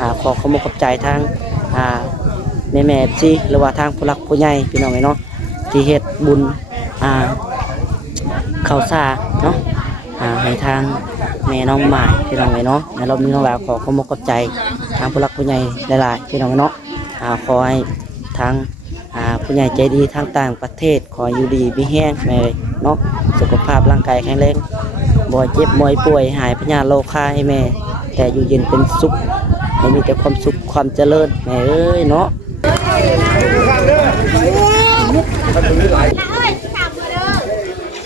ขอขอบคุณขอบใจทางแม่ซีหรือว่าทางผู้หลักผู้ใหญ่พี่น้องเนาะที่เฮ็ดบุญข้าวสารเนาะให้ทางแม่น้องหมายพี่น้องเนาะในรอบนี้น้องลาขอขอบคุณขอบใจทางผู้หลักผู้ใหญ่หลายๆพี่น้องเนาะขอให้ทางผู้ใหญ่ใจดีทางต่างประเทศขออยู่ดีมีแห้งแม่เนาะสุขภาพร่างกายแข็งแรงบ่เจ็บบ่ป่วยหายพยาธิโรคาให้แม่แต่อยู่เย็นเป็นสุขให้มีแต่ความสุขความเจริญแม่เอ้ยเนาะ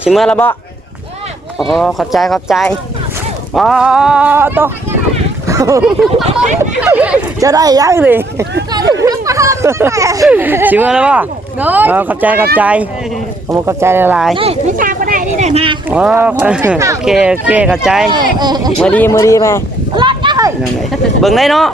ชิมเมื่อละบ่อ๋อขอบใจอ๋อโตจะได้ยังดิชิมเมื่อละบ่ขอบใจขอบใจหลายไม่ทราบก็ได้นี่ไหนมาอ๋อโอเคขอบใจมือดีแม่รถนะเฮ้ยเบิ่งได้เนาะ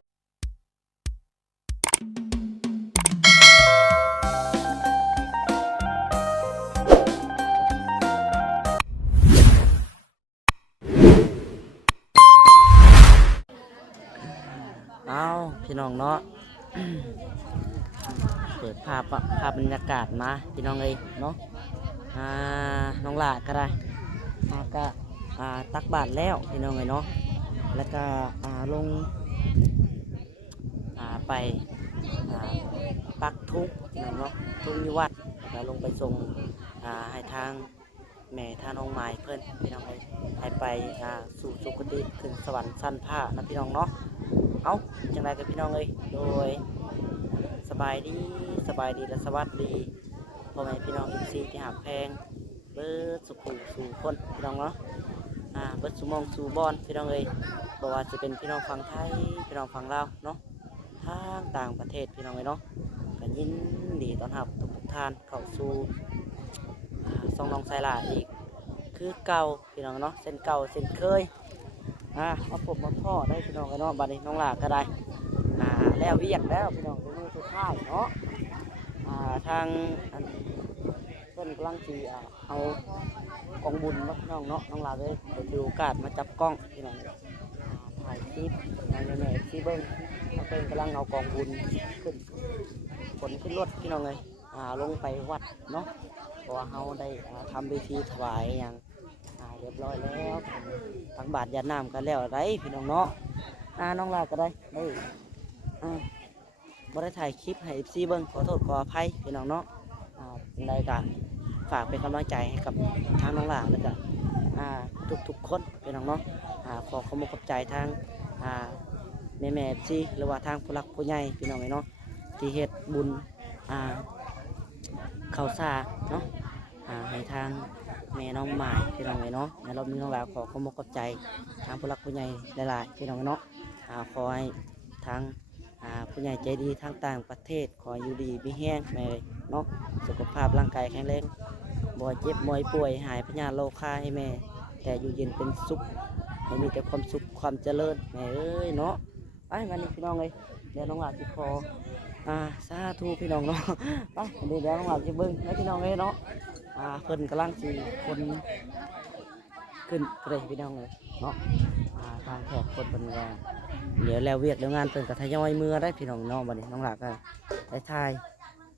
เอาพี่น้องเนาะเปิดภาพบรรยากาศมาพี่น้องเลยเนาะน้องหลาก็ได้ก็ตักบาตรแล้วพี่น้องเลยเนาะแล้วก็ลงไปปักทุกพี่น้องเนาะทุกนิวัดแล้วลงไปส่งให้ทางแม่ทางน้องไม้เพื่อนพี่น้องเลยให้ไปสู่สุคติขึ้นสวรรค์ชั้นผ้านะพี่น้องเนาะเอาจังไรกับพี่น้องเลยโดยสบายดีและสวัสดีพ่อแม่พี่น้องอินซีที่หักแพงเบิร์ดสุขุสู่คนพี่น้องเนาะเบิร์ดสุมองสู่บอนพี่น้องเลยบอกว่าจะเป็นพี่น้องฝั่งไทยพี่น้องฝั่งลาวเนาะทางต่างประเทศพี่น้องเลยเนาะกันยินดีต้อนรับทุกท่านเข้าสู่ซองน้องไซลาอีกคือเก่าพี่น้องเนาะเส้นเก่าเส้นเคยมาพบมาพ่อได้พี่น้องกันเนาะบัดนี้น้องหลาก็ได้แล้วเวียกแล้วพี่น้องเป็นมือสุดท้ายเนาะทางเพื่อนกำลังจีเอากองบุญมาพี่น้องเนาะน้องหลาเลยดูโอกาสมาจับกล้องพี่น้องถ่ายคลิปในแม่ซีเบิ้งเพื่อนกำลังเอากองบุญขึ้นรถพี่น้องเลยลงไปวัดเนาะเพราะว่าเขาได้ทำพิธีถวายอย่างเรียบร้อยแล้วทั้งบาทยาน้ำกันแล้วไรพี่น้องเนาะน้องลาก็ได้บ่ได้ถ่ายคลิปให้ซีเบิ้งขอโทษขออภัยพี่น้องเนาะได้กันฝากเป็นกำลังใจให้กับทางน้องลาแล้วก็ทุกคนพี่น้องเนาะขอขอบคุณขอบใจทางแม่ซีหรือว่าทางผู้หลักผู้ใหญ่พี่น้องเนาะที่เฮ็ดบุญข้าวสารเนาะให้ทางแม่น้องหมายพี่น้องเนาะในรอบนี้น้องลาขอขอบคุณขอบใจทางผู้หลักผู้ใหญ่หลายๆพี่น้องเนาะขอให้ทางผู้ใหญ่ใจดีทางต่างประเทศขออยู่ดีมีแห้งแม่เนาะสุขภาพร่างกายแข็งแรงบ่เจ็บบ่ป่วยหายพยาธิโรคาให้แม่แต่อยู่เย็นเป็นสุขให้มีแต่ความสุขความเจริญแม่เอ้ยเนาะไปวันนี้พี่น้องเลยเดี๋ยวน้องหลาจะขอสาธุพี่น้องเนาะไปเดี๋ยวน้องหลาจะเบิ้งให้พี่น้องเลยเนาะเพิ่นกำลังจีคนขึ้นเกรดพี่น้องเลยเนาะทางแขกคนเป็นว่าเดี๋ยวแล้วเวียกแล้วงานเพิ่นกระทยอยมือได้พี่น้องเนาะบัดนี้น้องหลักก็ได้ถ่าย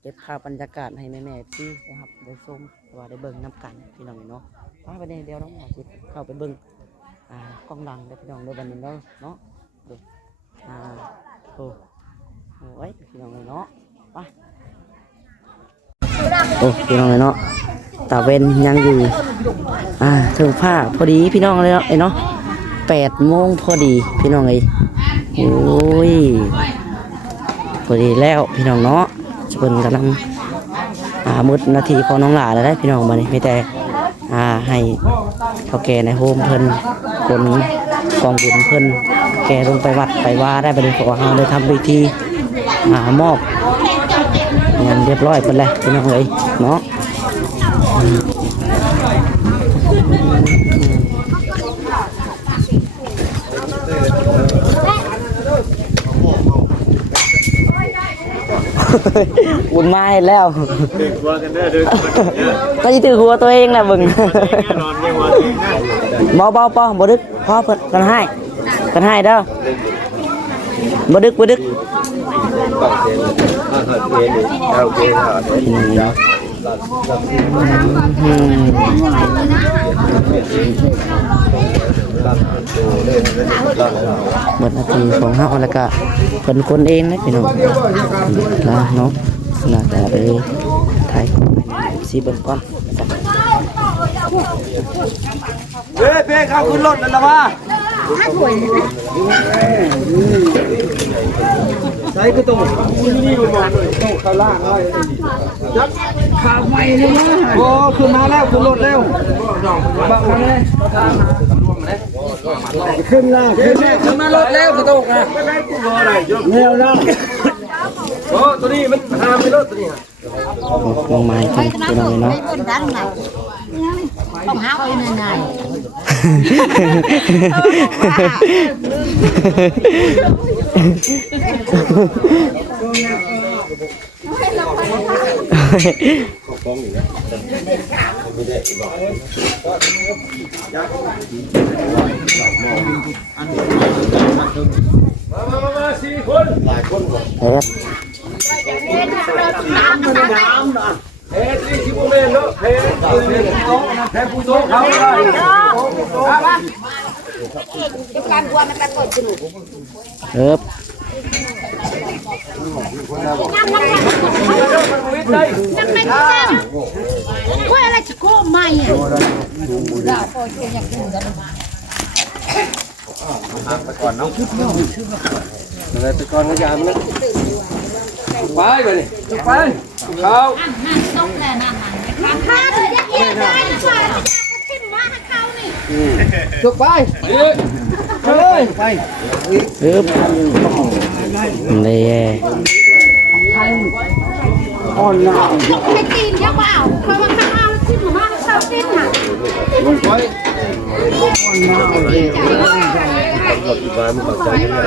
เก็บภาพบรรยากาศให้แม่ๆพี่นะครับได้ชมว่าได้เบิ้งน้ำกันพี่น้องเนาะไปเดี๋ยวน้องหลักจะเข้าไปเบิ้งกล้องดังได้พี่น้องด้วยบัดนี้เนาะดูโอ้ยพี่น้องเลยเนาะไปโอ้พี่น้องเลยเนาะตาเวนยังอยู่ถึงผ้าพอดีพี่น้องเลยเนาะ8 โมงพอดีพี่น้องเลยโอ้ยพอดีแล้วพี่น้องเนาะเพิ่นกำลังมืดนาทีของน้องหลาแล้วได้พี่น้องมานี่มีแต่ให้เขาแก่ในโฮมเพิ่นคนกองบุญเพิ่นแก่ลงไปวัดไปว่าได้ประเด็นของเราได้ทำพิธีมอบงานเรียบร้อยไปเลยพี่น้องเลยเนาะบุญมาแล้วถือหัวกันเด้อก็จะถือหัวตัวเองแหละบึงเบาบ่ดึกพ่อเพิ่นกันให้เด้อ บ่ดึกบ่ดึก บางเทนเทนเอาเทนหาเทนยาว อืม ลาดโตเล่นลาด หมดนาทีของเฮาแล้วก็เพิ่นคนเองนะพี่น้องนะเนาะน่าจะไปถ่ายของให้ซีเบิ่งก่อน เฮ้ยเป้เข้าขึ้นรถนั่นละวะใส่ก็ต้องนี่มันมาต้องข้างล่างไว้ยับขาใหม่เลยนะโอ้ขึ้นมาแล้วขึ้นรถเร็วบังมาเลยขึ้นล่างขึ้นมารถเร็วกระตุกนะเร็วนะโอ้ตัวนี้มันทำไม่รถตัวนี้ ลงไม้เพิ่นพี่น้องเนาะ ต้องหาเอาในไหน มาสี่คนหลายคนกว่า เฮ็ด เฮ้ยที่ชิบุเมนเนาะเฮ้ยเฮ้ยผู้โตเขาเลย เอิบ ว่าอะไรจะโค้งไม่อ่ะ ไปก่อนน้องอะไรไปก่อนก็ยามนะไปไปนี่ไปเขา ข้าเลยจะเยี่ยมได้ดีกว่าทิมมาให้เขานี่ จุกไปเลยไป เอิบเลย อ่อนหนาว ให้ตีนเยอะเปล่าเพราะว่าข้าวทิมมาให้เขาทิมน่ะ ไปอ่อนหนาวเลยก็อีกบ้านมันเข้าใจไม่ได้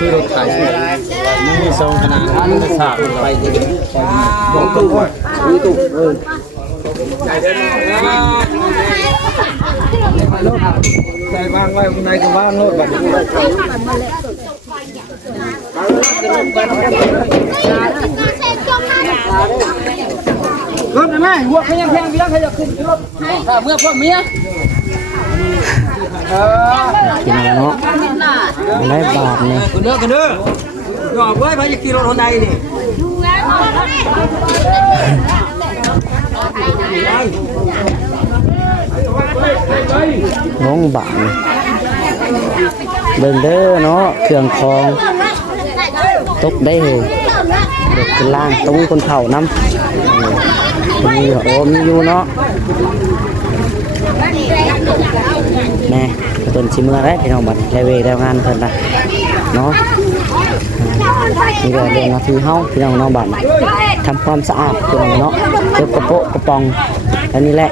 คือเราขายมีซองขนาดนั้นสาบไปของตู้มีตู้ใจวางไว้ข้างในก็ว่างโลดแบบนี้รถไหมหัวขยันแพงเบี้ยขยันขึ้นรถเมื่อพวกเมีย พี่น้องเนาะได้บาทนี่ กันเด้อกันเด้อหยอกไว้ไปจะขี่รถคนใดนี่ น้องบาทนี่เบิ่งเด้อเนาะเครื่องคองตกได้เลยเด็กขึ้นล่างตรงคนเฒ่าน้ำมีโอ้มีอยู่เนาะแม่เพิ่นสิเมื่อไรพี่น้องบัดได้เวได้งานเพิ่นละเนาะนี่ก็เรื่องหน้าที่เฮาพี่น้องเนาะบัดทำความสะอาดพี่น้องเนาะเก็บกระโปะกระปองอันนี้แหละ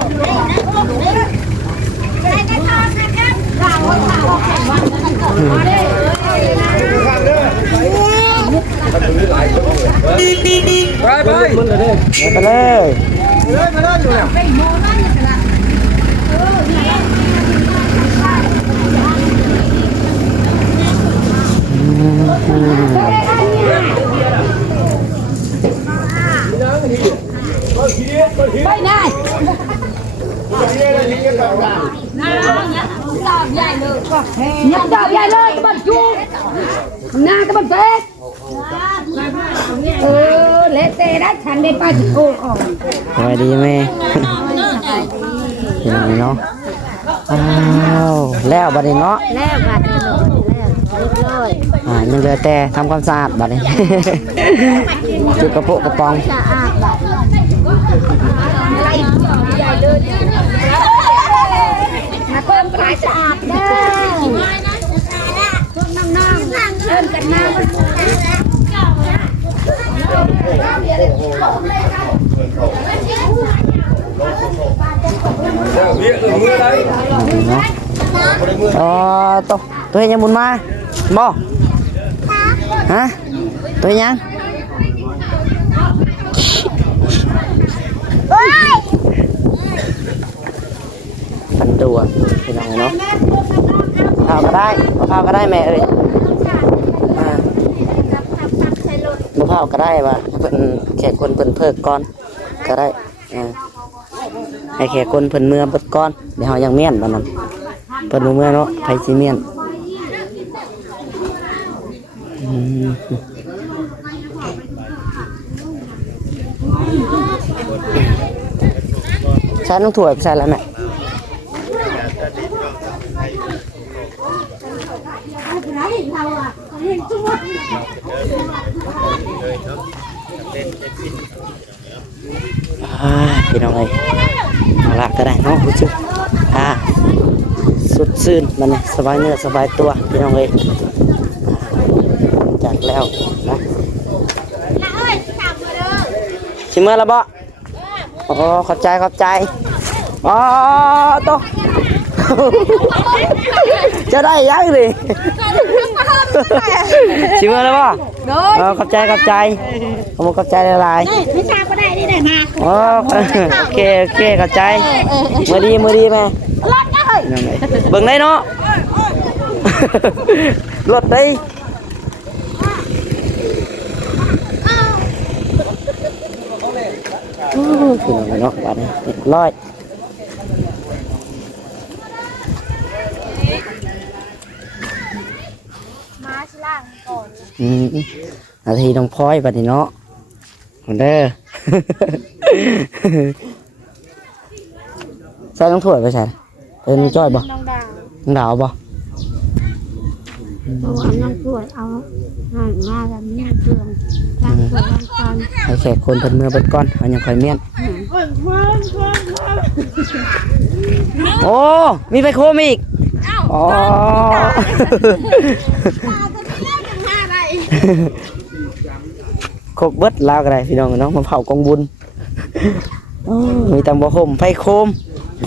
ไปไป ไปเลย ไปไหนยังดอกใหญ่เลยตะบันจูหน้าตะบันเฟสเละเตะได้ฉันได้ปลาจิโก้อ่อน สวัสดีแม่พี่น้องเนาะอ้าวแล้วบัดนี้เนาะ แล้วบัดนี้แล้วเรียบร้อย ยังเหลือแต่ทำความสะอาดบัดนี้ จุดกระโปะกระปอง สะอาดบัดไล่ใหญ่เลยมาเพิ่มความสะอาดเด้อพวกน้องๆเพิ่มกันน้เนาะตัวยังบุญมาบ่ฮะตัวยังมัน ตัวพี่น้องเนาะข้าวก็ได้ข้าวก็ได้แม่เอ้ยข้าวก็ได้ว่าเพิ่นแขกคนเพิ่นเพิกก่อนก็ได้ให้แขกคนเพิ่นเมื่อเบิดก่อนเดี๋ยวเฮายังเมียนบัดนั้นเพิ่นบ่เมื่อเนาะไผสิเมียนใช้น้ำถั่วใส่แล้วแม่พี่น้องเลยเอาละก็ได้เนาะรู้สึกสุดซื่นมันเลยสบายเนื้อสบายตัวพี่น้องเลยจัดแล้วนะชิมเมื่อแล้วบ่โอ้ขอบใจอ๋อโตจะได้ยังดิชิมเมื่อแล้วบ่ขอบใจขอบใจหลายไม่ทราบก็ได้นี่ได้มา โอเคขอบใจมือดีแม่เบิ่งได้เนาะรถได้ถึงแล้วเนาะบ้านนี้ร้อยมาชิล่างก่อนนาทีน้องพลอยบัดนี้เนาะเด้อใส่น้องถั่วไปใส่น้องจ้อยบ่น้องดาวบ่เอาน้ำกล้วยเอามาแบบนี้เครื่องล้างตัวล้างตอนให้แขกคนเพิ่นเมื่อเบิดก่อนเอายังค่อยเมียนโอ้มีไปโคมอีกอ๋อครบเบิดลาวก็ได้พี่น้องเนาะมาเผากองบุญมีตำบ่โคมไฟโคม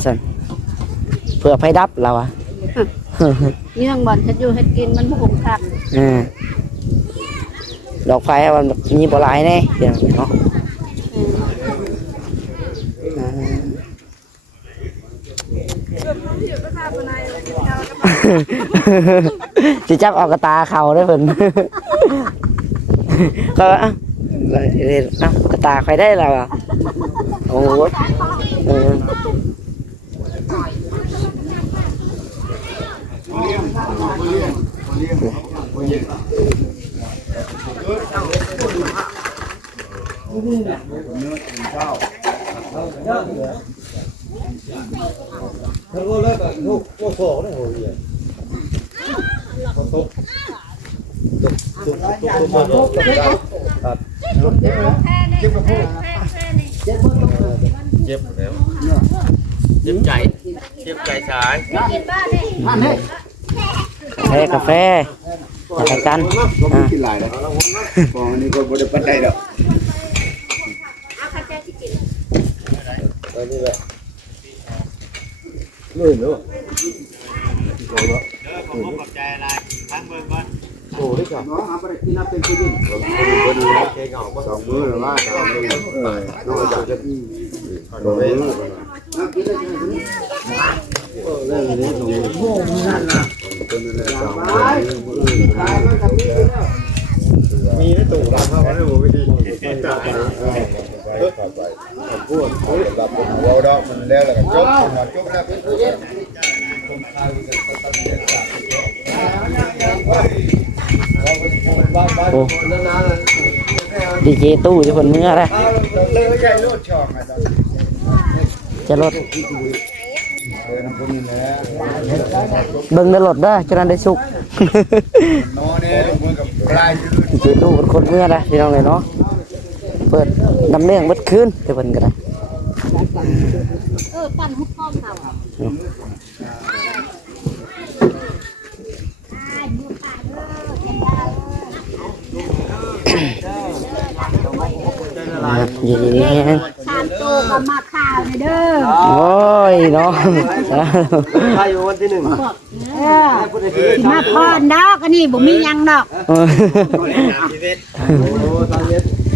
สั่นเพื่อไฟดับเราอ่ะเรื่องบ่อนเฮ็ดอยู่เฮ็ดกินมันบ่คงคักดอกไฟมันมีบ่หลายแน่เดี๋ยวเนาะสิจับออกกระตาเขาได้เพิ่นก็กระตาใครได้แล้วอ่ะโอ้โหทั้งเลิกกันลูกโซ่ได้หัวเรียนเจ็บสายกาแฟอะไรกันกินหลายแล้วฟองนี้ก็บ่ได้ปันใดดอกอันนี้แหละลื่นเนาะโอ้โหผมขอบใจอะไรทั้งเมืองก่อนโอ้ได้ครับน้องหาบ่ได้กินน้ำเป็นผู้หญิงบ่ดูนะเคยเหงาบ่2มื้อแล้วว่า3มื้อน้องอยากจะโดนน้ำกินได้จังซี่เรื่องนี้ตรงนี้โง่นั่นน่ะคนนั้นแหละมีในตู้รับเข้ามาได้บ่พี่ไปพูดรับวอลดอกมันแล้วแล้วก็จบแล้วโอ้ดีเจตู้จะผลเมื่อไรจะรถเบิ่งได้รถได้จะนั่นได้สุกดีเจตู้เป็นคนเมื่อไรพี่น้องเลยเนาะเปิดดำเรื่องบัดคืนจะเป็นกันได้ปั่นหุบป้อมเขายินดีแฮงชามโตก็มาข่าวเด้อโอ้ยเนาะใครอยู่วันที่1สิมาพรดอกอันนี้บ่มีหยังดอก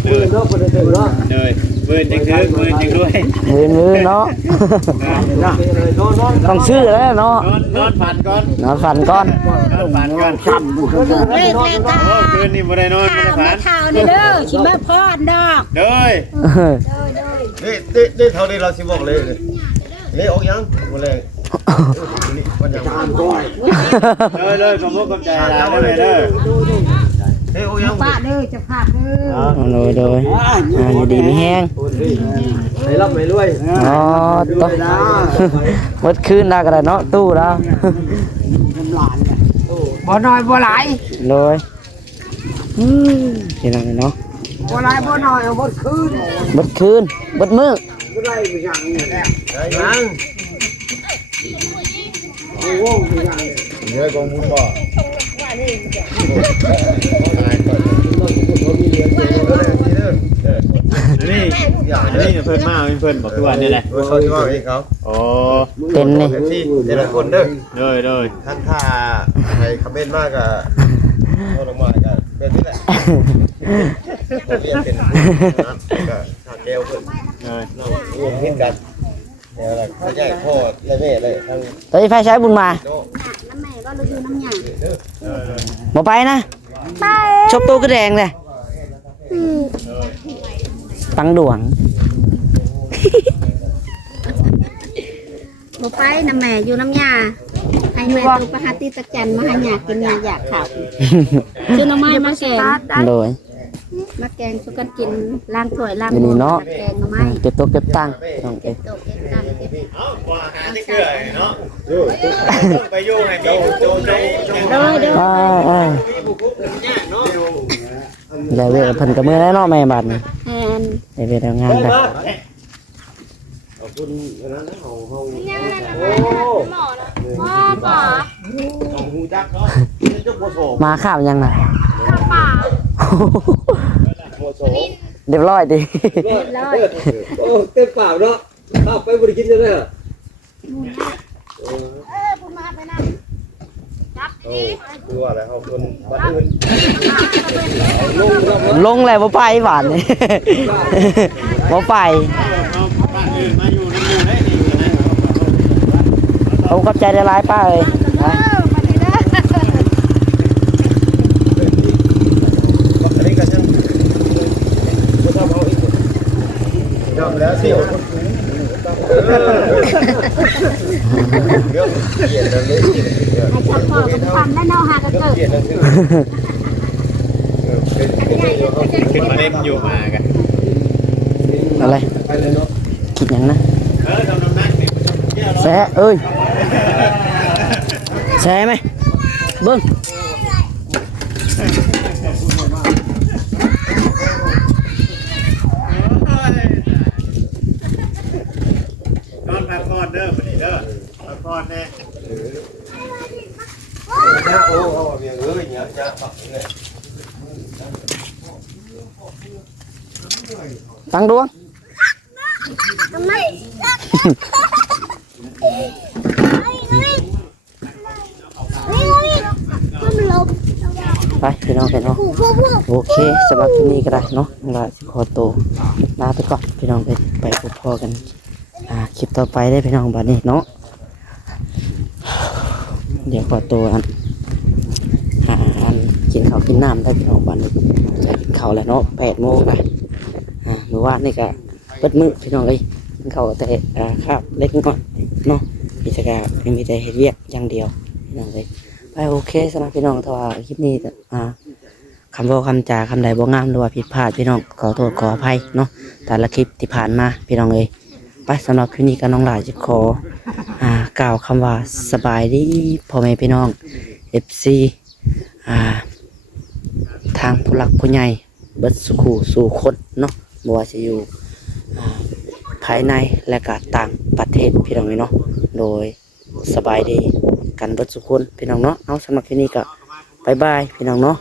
ปืนเนาะคนเดินเนาะ เลยปืนจังคือปืนจังด้วย มือเนาะ ต้องซื้อแล้วเนาะ นอนฝันก่อน นอนฝันก่อน นอนฝันก่อน เลขตา โอ้คืนนี้บ่ได้นอนบ่ได้ฝัน ข่าวนี่เด้อชิมาพอดดอก เลย นี่เท่านี้เราสิบอกเลยเลยออกยังบ่เลยนี่วันยังก้อย เลยขอบคุณขอบใจหลายเลยเด้อ เฮ้ยออกยัง ป้าเด้อจะพาเด้อ โดยอยู่ดีไม่แห้ง ให้รับไม่รวย อ๋อต้องวัดคืนได้ก็ได้เนาะตู้แล้ว บ่น้อยบ่หลาย เลยที่นั่นเนาะ บ่หลายบ่น้อยเอาบ่คืน บัดคืนบัดมื้อ บ่ได้ไปอย่างนี้แหละ ยัง โอ้โหไปอย่างนี้ เนื้อกองบุญบ่นี่นี่เพิ่นมาเพิ่นบอกคือว่านี่แหละ เขาที่ว่าให้เขา โอ้ เป็นนี่ ที่แต่ละคนเด้อ เลย ท่านถ้าใครคอมเมนต์มากก็โทษลงมาก็เป็นนี่แหละเรียนเป็นก็ทางเดียวเพิ่น เลย เรารวมขึ้นกันเดี๋ยวล่ะเขาใหญ่พ่อและแม่เลยทั้ง ตอนนี้ไฟใช้บุญมา โน้ น้ำแม่ก็ฤดูน้ำหยา บ่ไปนะชบตู้ก็แดงเลยตังดวง บ่ไปน้ำแม่อยู่น้ำหยาให้แม่ดูประหาติตะจันมาให้หยากินหยาอยากข่าวชื่อน้ำไม้มาแกง โดย มาแกงสุกันกินล้างถ้วยล้าง อยู่นี่เนาะ แกงน้ำไม้ เก็บโต๊ะเก็บตังค์น้องเก็บ ตกเก็บตังเก็บ เอ้าบ่หาที่เกลือเนาะไปอยู่ให้มีโจโจ เด้อเด้อ ได้เวลาเพิ่นกับมือแล้วเนาะแม่บาดนี่ แอน ได้เวลางานได้ ขอบคุณนะเฮาโอ้ พ่อป๋า ของฮูจักเนาะเจ้าโคโซ มาข้าวยังน่ะ ป๋า โคโซ เรียบร้อยดิ ร้อย โอ้เต็มปากเนาะข้าวไปบ่ได้กินเลยนะ คุณมาไปนั่งจับดี คือว่าอะไรเฮาคนบ้านอื่น ลงแล้วบ่ไปหวานนี่ บ่ไป บ้านอื่นมาอยู่ในหมู่ได้นี่นะ เอาเข้าใจได้หลายป้าเลยนะ มาดีเด้อ บักอันนี้ก็ยังบ่ทำเอาอีกยอมแล้วเสี่ยวเรื่องเกียรตินั่นเลยเกียรติ ให้ชักพ่อกับฟันแล้วเนาะหากระเกิด เกียรตินั่นคือเป็นอยู่เฮา ขึ้นมาเล่นอยู่มากัน อะไร ไปเลยเนาะ คิดหยังนะ ทำน้ำหนักนี่เที่ยว แซ่เอ้ยแซ่ไหมเบิ้ง นอนพักผ่อนเด้อบัดนี้เด้อพักผ่อนแน่ นะโอ้เอาเมียเนี่ยจะปักเลย ตังดวง ทำไมมันลบ ไปพี่น้องเนาะ ผู้ผู้ผู้ โอเคสำหรับที่นี่ก็ได้เนาะลาสิขอตัวลาไปก่อนพี่น้องไปพบพอกันคลิปต่อไปได้พี่น้องบัดนี้เนาะเดี๋ยวขอตัวอันกินข้าวกินน้ำได้พี่น้องบัดนี้จะกินข้าวแล้วเนาะ8 โมงนะเมื่อวานนี่ก็เปิดมื้อพี่น้องเลยกินข้าวแต่ข้าวเล็กน้อยเนาะพิจารณามีแต่เฮ็ดเวียกอย่างเดียวพี่น้องเลยไปโอเคสำหรับพี่น้องถ้าว่าคลิปนี้คำเว้าคำจาคำใดบ่งามหรือว่าผิดพลาดพี่น้องขอโทษขออภัยเนาะแต่ละคลิปที่ผ่านมาพี่น้องเอ้ยไปสำหรับคลิปนี้ก็น้องหลายจะขอกล่าวคำว่าสบายดีพ่อแม่พี่น้อง FC ทางผู้หลักผู้ใหญ่เบิดสุขสู่คนเนาะบ่ว่าจะอยู่ภายในและก็ต่างประเทศพี่น้องเอ้ยเนาะโดยสบายดีกันเบิดสุขคนพี่น้องเนาะเอาสำหรับคลิปนี้ก็บ๊ายบายพี่น้องเนาะ